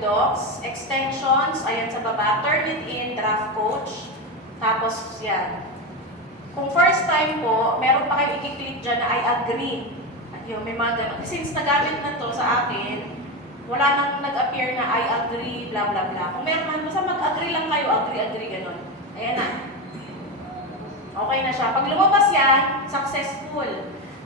docs, extensions, ayan sa baba, turn it in, draft coach, tapos yan. Kung first time po, meron pa kayo i-click dyan na I agree. Yun, may mga ganun. Since nagamit na to sa akin, wala nang nag-appear na I agree, blah blah blah. Kung meron man, basta mag-agree lang kayo, agree, ganun. Ayan na. Okay na siya. Pag lumabas yan, successful.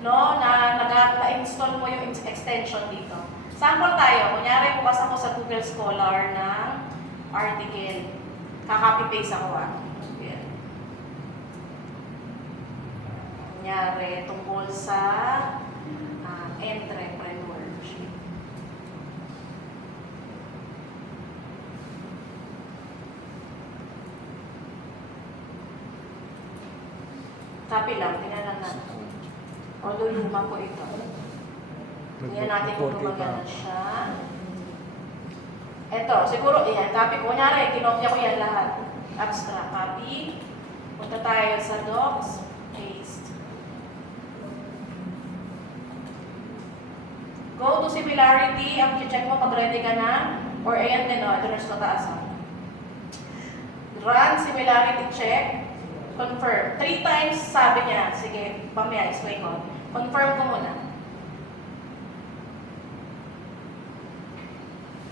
No, na-install mo yung extension dito. Sample tayo. Kunyari, bukas ako sa Google Scholar ng article. Kakopy-paste ako Ayan. Kunyari, tungkol sa entrepreneurship. Copy lang, tingnan lang natin. Although luma po ito. Tingnan natin kung gumagana siya. Ito, siguro, yan, copy ko. Kunyari, kinopya ko yan lahat. Abstract, copy. Punta tayo sa docs, paste. Go to similarity, ang check mo pag ready ka na. Or ayan din, ito na sa taas. Run similarity check. Confirm. 3 times sabi niya. Sige, pamaya, explain ko. Confirm ko muna.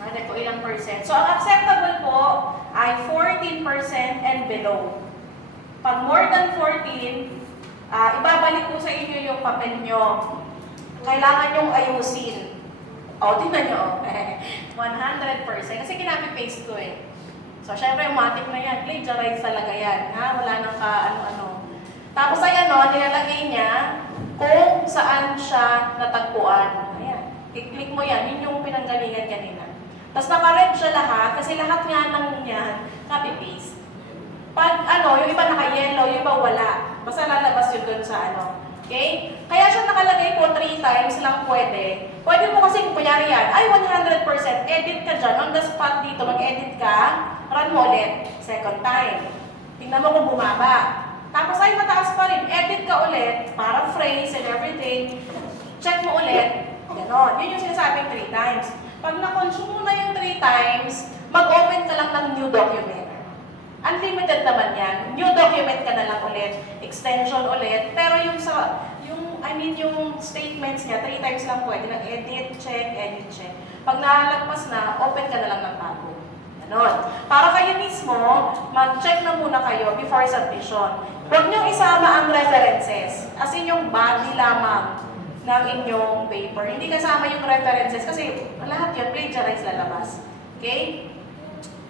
Ano ko ilang percent. So, ang acceptable po ay 14% and below. Pag more than 14, ibabalik ko sa inyo yung papel nyo. Kailangan nyong ayusin. O, tingnan nyo. 100%. Kasi kinapi-paste ko eh. So, syempre, matik na yan. Plagiarize talaga yan. Wala nang ka-ano-ano. Tapos, ay nilalagay niya kung saan siya natagpuan. Ayan. I-click mo yan. Yun yung pinanggalingan kanina. Tapos, naka-red siya lahat. Kasi lahat nga lang yan, copy-paste. Pag yung iba naka-yellow, yung iba wala. Basta lalabas yun dun sa Okay? Kaya siya nakalagay po 3 times lang pwede. Pwede mo kasi, kunyari yan, ay 100%, edit ka dyan. On the spot dito, mag-edit ka, run mo ulit. Second time. Tingnan mo kung bumaba. Tapos ay mataas pa rin, edit ka ulit, paraphrase and everything. Check mo ulit. Ganon. Yun yung sinasabing 3 times. Pag na-consume mo na yung 3 times, mag-open ka lang ng new document. Unlimited naman yan. New document ka na lang ulit. Extension ulit. Pero yung yung statements niya, 3 times lang pwede. Edit, check, edit, check. Pag nalalagpas na, open ka na lang ng bago. Ganon. Para kayo mismo, mag-check na muna kayo before submission. Huwag niyong isama ang references. As in yung body lamang ng inyong paper. Hindi kasama yung references kasi lahat yun, plagiarize lalabas. Okay?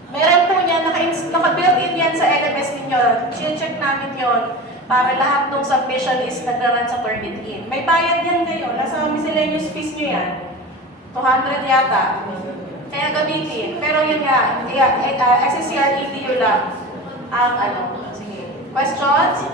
Meron po niya, naka-built-in yan sa LMS ninyo. Check namin yon para lahat ng submission is nag-run sa Turnitin. May bayad yan kayo. Nasa miscellaneous fees nyo yan. 200 yata. Kaya gamitin. Pero yun nga, SCCR EDU lang ang Sige. Questions?